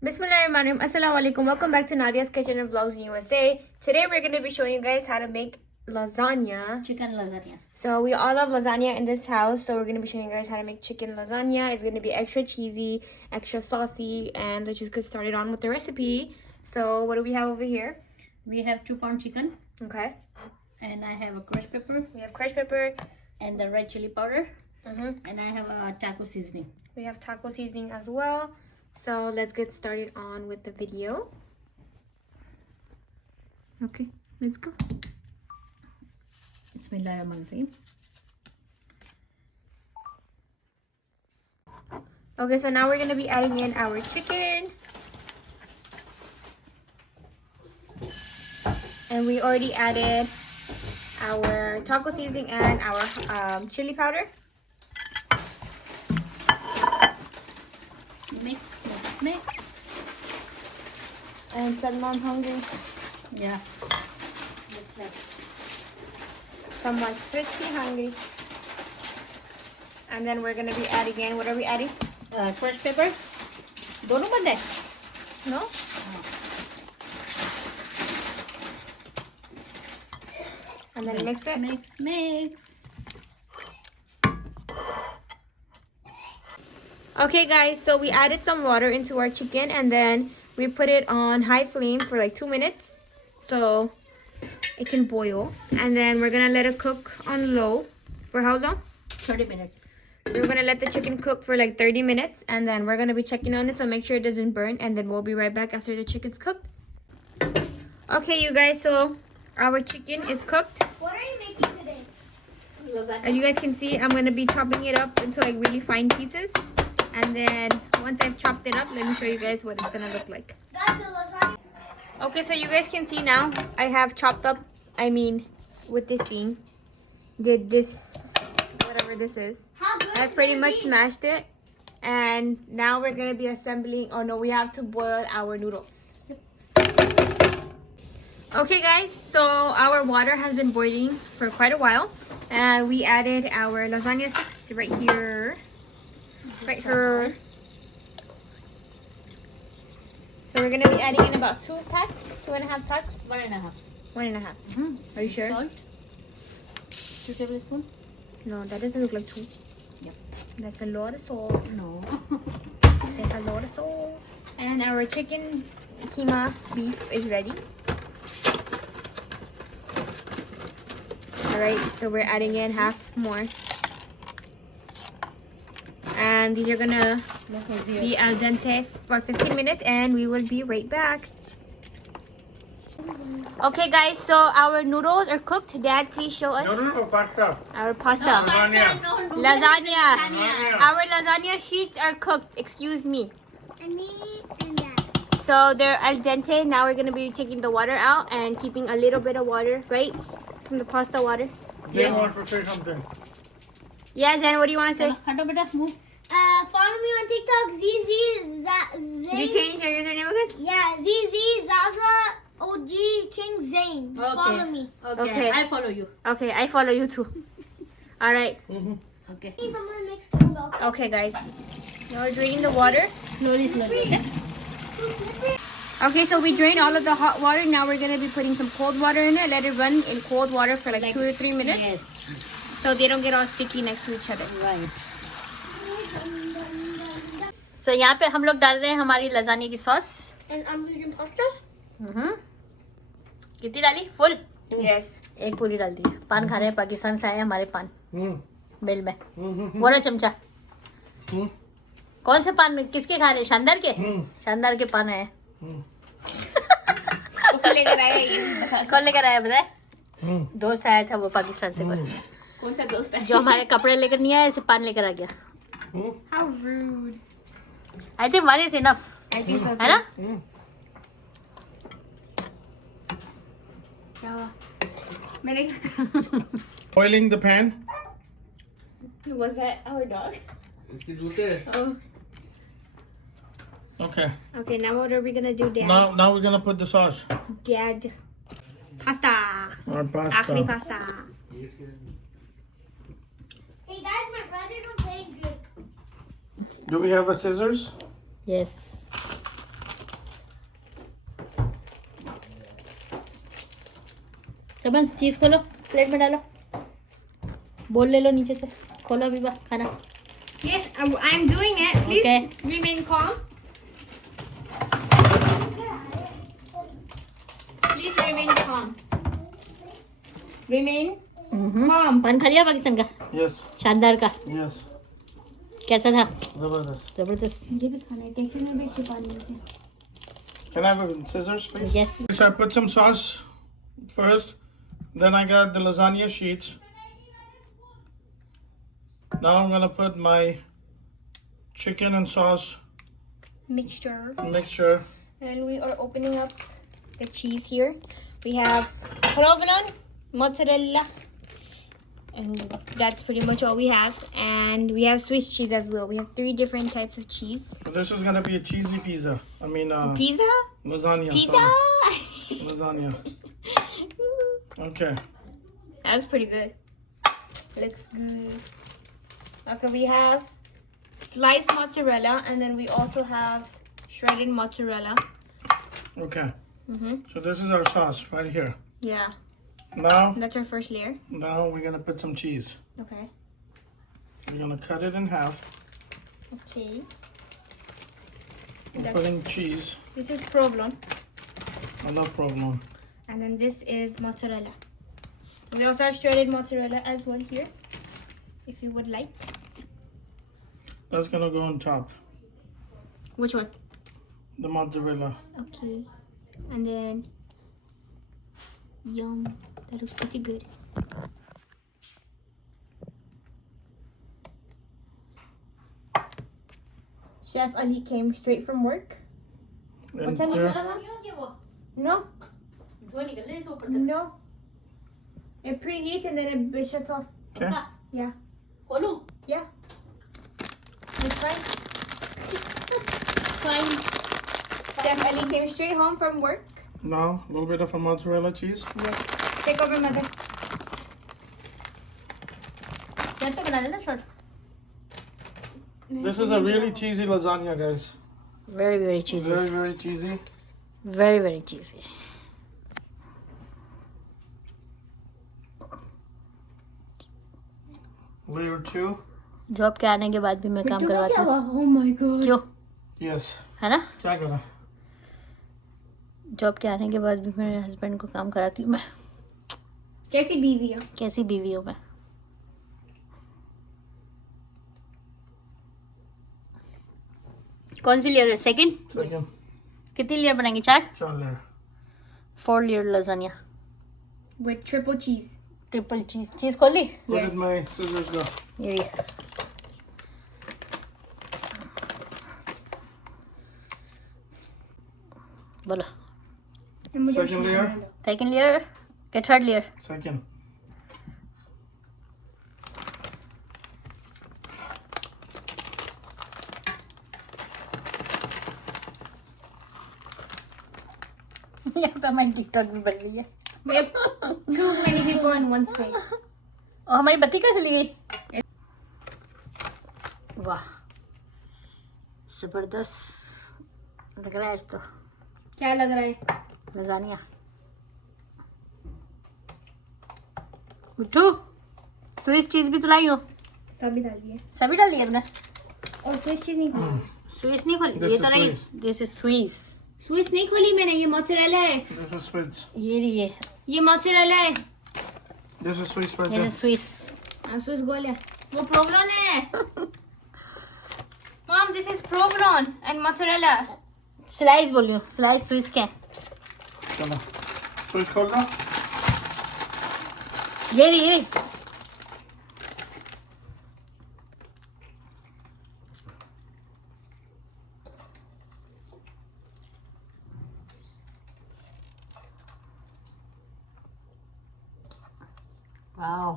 Bismillahirrahmanirrahim. Assalamualaikum. Welcome back to Nadias Kitchen Vlogs USA. Today we're going to be showing you guys how to make lasagna. Chicken lasagna. So we all love lasagna in this house. So we're going to be showing you guys how to make chicken lasagna. It's going to be extra cheesy, extra saucy. And let's just get started on with the recipe. So what do we have over here? We have 2-pound chicken. Okay. And I have a crushed pepper. We have crushed pepper. And the red chili powder. Mm-hmm. And I have a taco seasoning. We have taco seasoning as well. So let's get started on with the video. Okay, let's go. Bismillahirrahmanirrahim. Okay, so now we're going to be adding in our chicken. And we already added our taco seasoning and our chili powder. Mix. And Salman's hungry. Yeah. Someone's pretty hungry. And then we're going to be adding in, what are we adding? Crushed pepper. Dono band hai? No? And then mix it. Mix. Okay guys, so we added some water into our chicken and then we put it on high flame for like 2 minutes so it can boil. And then we're gonna let it cook on low for how long? 30 minutes. We're gonna let the chicken cook for like 30 minutes and then we're gonna be checking on it so make sure it doesn't burn, and then we'll be right back after the chicken's cooked. Okay you guys, so our chicken is cooked. What are you making today? Lasagna. As you guys can see, I'm gonna be chopping it up into like really fine pieces. And then once I've chopped it up, let me show you guys what it's gonna look like. Guys, the lasagna. Okay, so you guys can see now, I have chopped up, with this thing, did this, whatever this is. How good I is pretty it much be? smashed it. And now we're gonna be assembling, oh no, we have to boil our noodles. Okay guys, so our water has been boiling for quite a while. And we added our lasagna sticks right here. Right here. So we're gonna be adding in about 2 packs, 2.5 packs. 1.5. 1.5. Are you sure? Salt. 2 tablespoons. No, that doesn't look like 2. Yep. That's a lot of salt. No. That's a lot of salt. And our chicken keema beef is ready. Alright, so we're adding in half more. And these are gonna be al dente for 15 minutes and we will be right back. Okay guys, so our noodles are cooked. Dad, please show us Noodles or pasta? our pasta. Lasagna. Lasagna. Our lasagna sheets are cooked. Excuse me. And me and Dad. So they're al dente. Now we're gonna be taking the water out and keeping a little bit of water, right, from the pasta water. They want to say something. Yes, and what do you want to say? Hato beta, move. Follow me on TikTok, You change your username again? Yeah, ZZ Zaza OG King Zane. Okay. Follow me. Okay. I follow you. Okay, I follow you too. All right. Okay. I'm gonna mix them up. Okay, guys. Now we're draining the water. Slowly. Okay. Okay, so we drained all of the hot water. Now we're gonna be putting some cold water in it. Let it run in cold water for like 2 or 3 minutes, Yes. so they don't get all sticky next to each other. Right. So यहाँ पे हम लोग डाल रहे हैं हमारी लजानी की sauce. And I'm using pastas. कितनी डाली? फुल. Yes. एक पूरी डाल दी. पान खा रहे हैं, पाकिस्तान से आए हमारे पान बिल में. Mm-hmm. बोला चमचा. कौन से पान किसके खा रहे हैं? शानदार के. शानदार के पान है. कौन लेकर आया ये? कौन लेकर आया बताए? दोस्त आया था वो पाकिस्तान से. कौन सा दोस्त है? जो हमारे कपड़े लेकर नहीं आया, ऐसे पान लेकर आ गया. How rude. I think one is enough. I think so too. है ना? क्या हुआ? मैंने Boiling the pan. Was that our dog? इसके जूते. Oh. Okay. Okay, now what are we gonna do, Dad? Now we're gonna put the sauce. Dad. Pasta. Or pasta. Akhni pasta. Hey guys, my brothers are playing good. Do we have a scissors? Yes. कमल चीज खोलो plate में डालो बोल ले लो नीचे से खोलो अभी बा खाना Yes, I'm doing it. Please Okay. remain calm. Please remain calm. Remain calm. पान खा लिया पाकिस्तान का Yes. शानदार का Yes. कैसा था Zabardast. जबरदस्त मुझे भी खाना है टेक्सचर में भी अच्छे पानी होते हैं Can I have scissors, please? Yes So I put some sauce first. Then I got the lasagna sheets. Now I'm gonna put my chicken and sauce Mixture. mixture. And we are opening up the cheese here. We have provolone, mozzarella, and that's pretty much all we have. And we have Swiss cheese as well. We have 3 different types of cheese. So this is gonna be a cheesy pizza. I mean, Pizza? lasagna. Pizza? Sorry. Lasagna. Okay. That was pretty good. Looks good. Okay, we have sliced mozzarella, and then we also have shredded mozzarella. Okay. Mm-hmm. So this is our sauce right here. Yeah, Now that's our first layer. we're gonna put some cheese. Okay. We're gonna cut it in half. Okay. We're putting cheese. This is provolone, I love provolone. and then this is mozzarella. We also have shredded mozzarella as well here, if you would like. That's gonna go on top. Which one? The mozzarella. Okay. And then, yum. That looks pretty good. Chef Ali came straight from work. And What time is here- it? No, no. It preheats and then it shuts off. Okay. Yeah, खोलूं yeah. It's fine. Fine. Chef Ali came straight home from work. Now a little bit of a mozzarella cheese. Yes. Take over, mother. क्या तो बना लेना short This is a really cheesy lasagna, guys. very cheesy Very, very cheesy. very cheesy Layer 2. Job के आने के बाद भी मैं काम करवाती हूँ Oh my god. क्यों Yes. है ना क्या करा? जॉब के आने के बाद भी मेरे हस्बैंड को काम कराती हूँ मैं कैसी बीवी है? कैसी बीवी हूँ मैं कौन सी लेयर है सेकंड Second. कितनी लेयर बनाएंगे 4 layer. 4 layer lasagne With triple cheese. Triple चीज खोल ली Where did my scissors go? ये रही। बोलो Second layer. सेकंड लेयर क्या थर्ड लेयर Second. यहाँ पे हमारी टिकटॉक भी बन रही है We have too many people in one space. और हमारी बत्ती कहाँ चली गई वाह जबरदस्त लग रहा है तो क्या लग रहा है? लजानिया मिठू स्विस चीज भी तो लाई हो सभी डालिए. सभी डाली है अपने और स्विस चीज नहीं खोली. स्विस नहीं खोली This ये is तो नहीं Swiss. This is Swiss Swiss नहीं खोली मैंने. ये मोzzarella है. This is Swiss. ये रही है ये मोzzarella है. This is Swiss right ये there. स्विस स्विस गोल है. वो provolone है. Mom, this is provolone and mozzarella. Slice बोलियो स्लाइस स्विस क्या है चलो. Swiss खोल दो. ये रही वाओ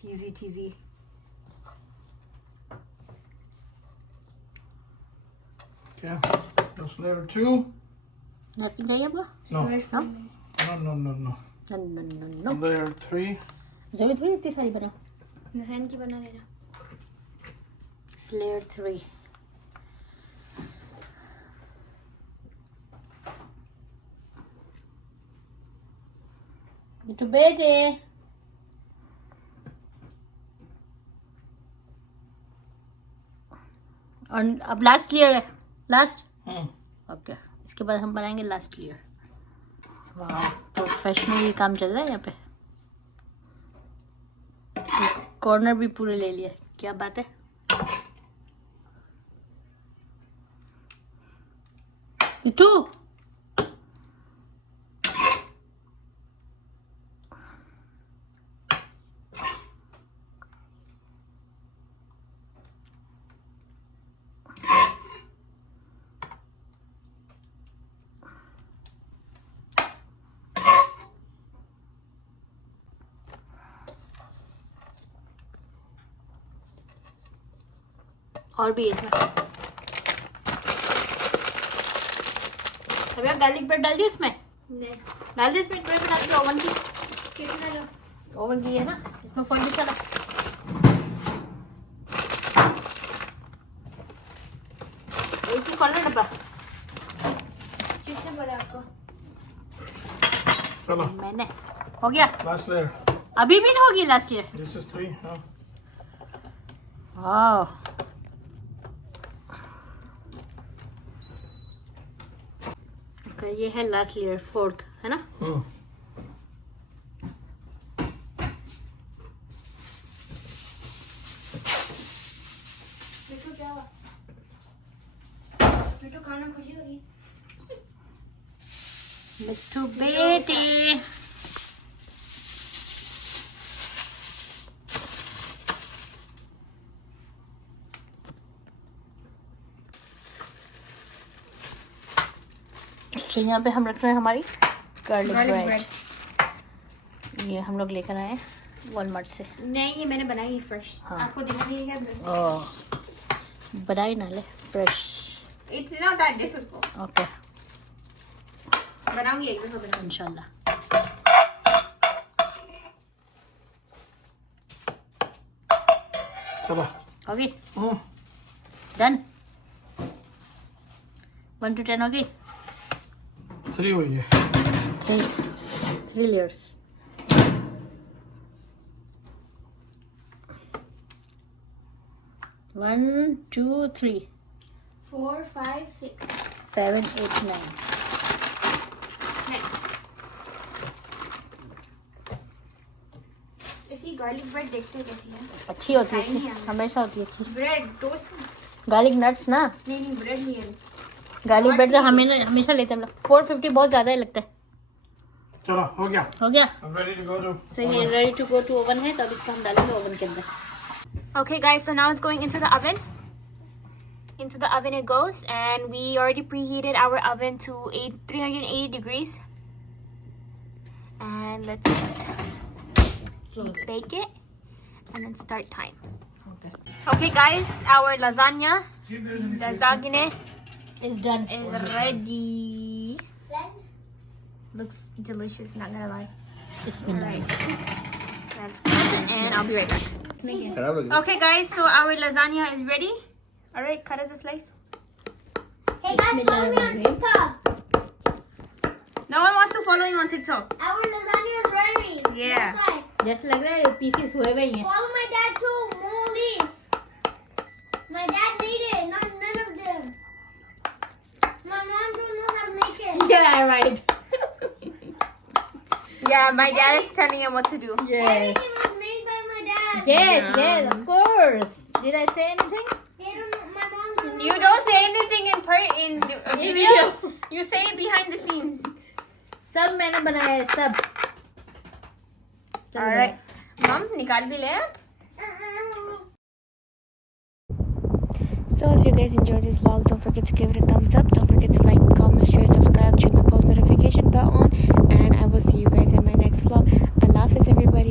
चीजी Okay. That's layer 2. नरपिन चाहिए आपको No. हाँ No. No Layer 3. जरूरत थोड़ी इतनी सारी बना नसान की बना लेना. लेयर 3 मिठू बेटे और अब लास्ट लेयर है लास्ट ओके इसके बाद हम बनाएंगे लास्ट लेयर वाह प्रोफेशनली काम चल रहा है यहाँ पे कॉर्नर भी पूरे ले लिए क्या बात है मिठू और भी इसमें अभी आप गार्लिक ब्रेड डाल दिए उसमें नहीं डाल दिए इसमें ब्रेड डाल दिए ओवन की कितना लो ओवन की है ना इसमें फॉइल भी चला एक ही खोलना डब्बा किसने बोला आपको चलो मैंने हो गया लास्ट लेयर अभी भी नहीं होगी लास्ट ईयर दिस इज 3 वाह ये है लास्ट लेयर फोर्थ है ना मिठू क्या हुआ मिठू खाना खुली हो रही मिठू बेटे तो यहाँ पे हम रख रहे हैं हमारी गार्लिक ब्रेड ये हम लोग लेकर आए वॉलमार्ट से नहीं ये मैंने बनाई है फ्रेश हाँ। आपको दिखानी है ओह बनाई ना ले fresh it's not that difficult okay बनाऊंगी एक दफा बनाऊंगी इंशाल्लाह चलो होगी डन 1 to 10 होगी 3 हुई है 3 layers One, 2, 3, 4 5 6 7, 8, 9 ऐसी गार्लिक ब्रेड देखते हो कैसी है अच्छी होती है खाई नहीं अच्छी, है। हमेशा होती है अच्छी ब्रेड टोस्ट गार्लिक नट्स ना नहीं नहीं ब्रेड नहीं है गार्लिक और ब्रेड तो चाहिए। हमें हमेशा लेते हैं हम लोग 450 बहुत ज़्यादा ही लगता है चलो हो गया हो गया I'm ready to go to so ये ready to go to oven है तो अब इसको हम डालेंगे ओवन के अंदर Okay guys, so now it's going into the oven. Into the oven it goes, and we already preheated our oven to 380 degrees. And let's bake it and then start time. Okay. Okay guys, our lasagna It's done. is ready. Looks delicious, not gonna lie. Bismillah. Let's cut it and I'll be right back. Okay guys, so our lasagna is ready. Alright, cut us a slice. Hey guys, follow me on TikTok. No one wants to follow you on TikTok. Our lasagna is ready. Yeah. That's why. जैसे लग रहा है pieces हुए हुए ही हैं Follow my dad too. Molly. My dad made it. Not none of them. My mom don't know how to make it. Yeah, right. Yeah, my dad is telling him what to do. Yes. Everything was made by my dad. Yes, yes, of course. Did I say anything? They don't know. My mom don't know. You don't say anything in video. You say it behind the scenes. सब मैंने बनाया है सब चलो Alright. Mom, निकाल भी ले. So if you guys enjoyed this vlog, don't forget to give it a thumbs up. Don't forget to like, comment, share, subscribe, turn the post notification bell on. And I will see you guys in my next vlog. Allah Hafiz everybody.